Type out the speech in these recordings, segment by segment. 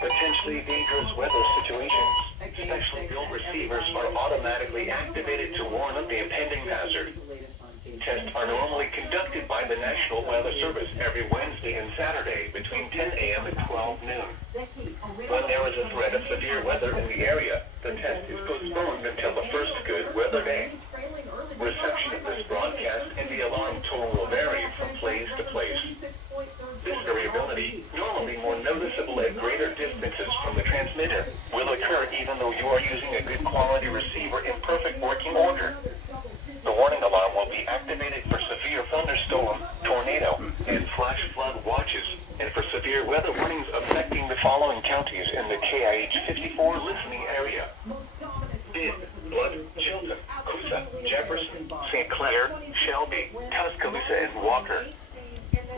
Potentially dangerous weather situations, special build receivers are automatically activated to warn of the impending hazard. Tests are normally conducted by the National Weather Service every Wednesday and Saturday between 10 a.m. and 12 noon. When there is a threat of severe weather in the area, the test is postponed until the first good weather day. Reception of this broadcast and the alarm tone will vary from place to place. This variability, normally more noticeable at greater distances from the transmitter, will occur even though you are using a good quality receiver in perfect working order. The warning alarm will be activated for severe thunderstorm, tornado, and flash flood watches, and for severe weather warnings affecting the following counties in the KIH 54 listening area: Bibb, Blood, Chilton, Coosa, Jefferson, St. Clair, Shelby, Tuscaloosa, and Walker.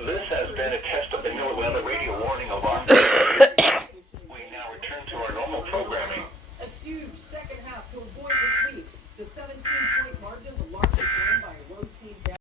This has been a test of the new weather radio warning alarm. We now return to our normal programming. A huge second half to avoid the sweep. The 17